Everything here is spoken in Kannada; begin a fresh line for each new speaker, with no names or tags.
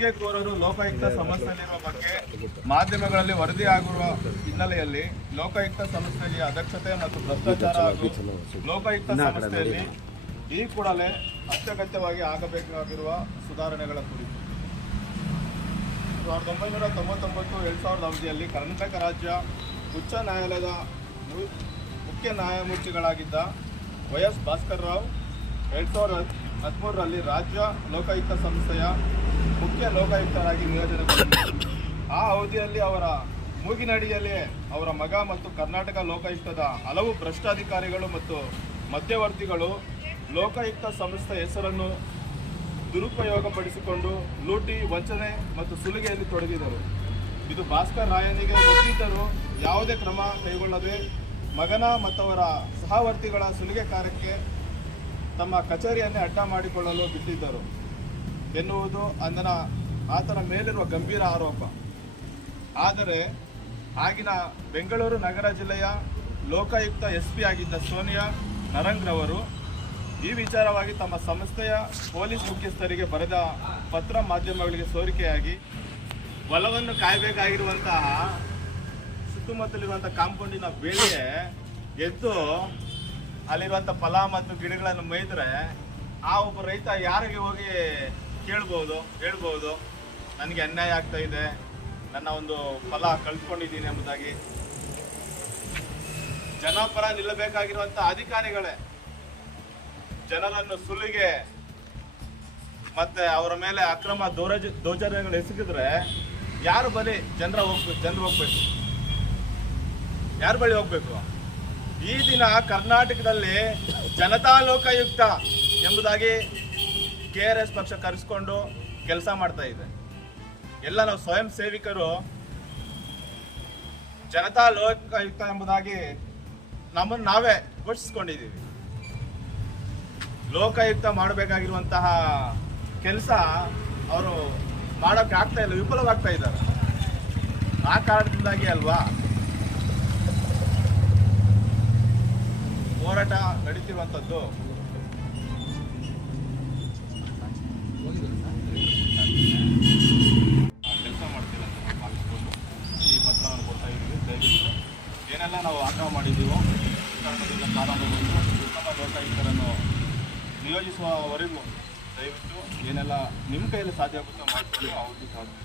ಸುಲಿಗೆಕೋರರು ಲೋಕಾಯುಕ್ತ ಸಂಸ್ಥೆಯಲ್ಲಿರುವ ಬಗ್ಗೆ ಮಾಧ್ಯಮಗಳಲ್ಲಿ ವರದಿ ಆಗಿರುವ ಹಿನ್ನೆಲೆಯಲ್ಲಿ ಲೋಕಾಯುಕ್ತ ಸಂಸ್ಥೆಯ ಅಧ್ಯಕ್ಷತೆ ಮತ್ತು ಭ್ರಷ್ಟಾಚಾರ ಹಾಗೂ ಲೋಕಾಯುಕ್ತ ಸಂಸ್ಥೆಯಲ್ಲಿ ಈ ಕೂಡಲೇ ಅತ್ಯಗತ್ಯವಾಗಿ ಆಗಬೇಕಾಗಿರುವ ಸುಧಾರಣೆಗಳ ಕುರಿತು. ಸಾವಿರದ ಒಂಬೈನೂರ ತೊಂಬತ್ತೊಂಬತ್ತು, ಎರಡು ಸಾವಿರದ ಅವಧಿಯಲ್ಲಿ ಕರ್ನಾಟಕ ರಾಜ್ಯ ಉಚ್ಚ ನ್ಯಾಯಾಲಯದ ಮುಖ್ಯ ನ್ಯಾಯಮೂರ್ತಿಗಳಾಗಿದ್ದ ವೈ ಎಸ್ ಭಾಸ್ಕರ್ ರಾವ್, ಎರಡು ಸಾವಿರದ ಹದಿಮೂರರಲ್ಲಿ ರಾಜ್ಯ ಲೋಕಾಯುಕ್ತ ಸಂಸ್ಥೆಯ ಮುಖ್ಯ ಲೋಕಾಯುಕ್ತರಾಗಿ ನಿಯೋಜನೆಗೊಂಡರು ಆ ಅವಧಿಯಲ್ಲಿ ಅವರ ಮೂಗಿನಡಿಯಲ್ಲಿ ಅವರ ಮಗ ಮತ್ತು ಕರ್ನಾಟಕ ಲೋಕಾಯುಕ್ತದ ಹಲವು ಭ್ರಷ್ಟಾಧಿಕಾರಿಗಳು ಮತ್ತು ಮಧ್ಯವರ್ತಿಗಳು ಲೋಕಾಯುಕ್ತ ಸಂಸ್ಥೆ ಹೆಸರನ್ನು ದುರುಪಯೋಗಪಡಿಸಿಕೊಂಡು ಲೂಟಿ, ವಂಚನೆ ಮತ್ತು ಸುಲಿಗೆಯಲ್ಲಿ ತೊಡಗಿದರು. ಇದು ಭಾಸ್ಕರ್ ರಾಯನಿಗೆ ಗೊತ್ತಿದ್ದರೂ ಯಾವುದೇ ಕ್ರಮ ಕೈಗೊಳ್ಳದೆ ಮಗನ ಮತ್ತವರ ಸಹವರ್ತಿಗಳ ಸುಲಿಗೆ ಕಾರ್ಯಕ್ಕೆ ತಮ್ಮ ಕಚೇರಿಯನ್ನೇ ಅಡ್ಡ ಮಾಡಿಕೊಳ್ಳಲು ಬಿಟ್ಟಿದ್ದರು. ಎನ್ನುವುದು ಅಂದನ ಆತನ ಮೇಲಿರುವ ಗಂಭೀರ ಆರೋಪ. ಆದರೆ ಆಗಿನ ಬೆಂಗಳೂರು ನಗರ ಜಿಲ್ಲೆಯ ಲೋಕಾಯುಕ್ತ ಎಸ್ ಪಿ ಆಗಿದ್ದ ಸೋನಿಯಾ ನರಂಗ್ರವರು ಈ ವಿಚಾರವಾಗಿ ತಮ್ಮ ಸಂಸ್ಥೆಯ ಪೊಲೀಸ್ ಮುಖ್ಯಸ್ಥರಿಗೆ ಬರೆದ ಪತ್ರ ಮಾಧ್ಯಮಗಳಿಗೆ ಸೋರಿಕೆಯಾಗಿ ಹೊಲವನ್ನು ಕಾಯಬೇಕಾಗಿರುವಂತಹ ಸುತ್ತಮುತ್ತಲಿರುವಂಥ ಕಾಂಪೌಂಡಿನ ಬೇಳೆ ಎದ್ದು ಅಲ್ಲಿರುವಂಥ ಫಲ ಮತ್ತು ಗಿಡಗಳನ್ನು ಮೈದ್ರೆ ಆ ಒಬ್ಬ ರೈತ ಯಾರಿಗೆ ಹೋಗಿ ಕೇಳ್ಬೋದು, ಹೇಳ್ಬೋದು. ನನಗೆ ಅನ್ಯಾಯ ಆಗ್ತಾ ಇದೆ. ನನ್ನ ಒಂದು ಫಲ ಕಳ್ಕೊಂಡಿದ್ದೀನಿ ಎಂಬುದಾಗಿ. ಜನಪರ ನಿಲ್ಲಬೇಕಾಗಿರುವಂಥ ಅಧಿಕಾರಿಗಳೇ, ಜನರನ್ನು ಸುಲಿಗೆ ಮತ್ತೆ ಅವರ ಮೇಲೆ ಅಕ್ರಮ ದೌರಜ, ದೌರ್ಜನ್ಯಗಳು ಎಸಗಿದ್ರೆ ಯಾರು ಬಲಿ ಜನರ ಹೋಗ್ಬೇಕು ಜನರು ಹೋಗ್ಬೇಕು? ಯಾರು ಬಳಿ ಹೋಗ್ಬೇಕು? ಈ ದಿನ ಕರ್ನಾಟಕದಲ್ಲಿ ಜನತಾ ಲೋಕಾಯುಕ್ತ ಎಂಬುದಾಗಿ ಕೆ ಆರ್ ಎಸ್ ಪಕ್ಷ ಕರೆಸ್ಕೊಂಡು ಕೆಲಸ ಮಾಡ್ತಾ ಇದೆ. ಎಲ್ಲ ನಾವು ಸ್ವಯಂ ಸೇವಿಕರು, ಜನತಾ ಲೋಕಾಯುಕ್ತ ಎಂಬುದಾಗಿ ನಮ್ಮನ್ನು ನಾವೇ ಘೋಷಿಸ್ಕೊಂಡಿದ್ದೀವಿ. ಲೋಕಾಯುಕ್ತ ಮಾಡಬೇಕಾಗಿರುವಂತಹ ಕೆಲಸ ಅವರು ಮಾಡೋಕೆ ಆಗ್ತಾ ಇಲ್ಲ, ವಿಫಲವಾಗ್ತಾ ಇದ್ದಾರೆ. ಆ ಕಾರಣದಿಂದಾಗಿ ಅಲ್ವಾ? ಹೋರಾಟ ನಡೀತಿರುವಂಥದ್ದು ಕೆಲಸ ಮಾಡ್ತಿಲ್ಲ ಅಂತ ನಾವು ಭಾವಿಸ್ಕೊಂಡು ಈ ಪತ್ರವನ್ನು ಕೊಡ್ತಾ ಇದ್ದೀವಿ ದಯವಿಟ್ಟು ಏನೆಲ್ಲ ನಾವು ಆಗ್ರಹ ಮಾಡಿದ್ದೀವೋ ಕಾರಣದಿಂದ ಕಾರಣಗಳನ್ನು ಉತ್ತಮ ಲೋಕಾಯುಕ್ತರನ್ನು ನಿಯೋಜಿಸುವವರೆಗೂ ದಯವಿಟ್ಟು ಏನೆಲ್ಲ ನಿಮ್ಮ ಕೈಯಲ್ಲಿ ಸಾಧ್ಯ ಆಗುತ್ತೋ ಮಾಡ್ತೀವಿ ಅವ್ರಿಗೆ ಸಾಧ್ಯ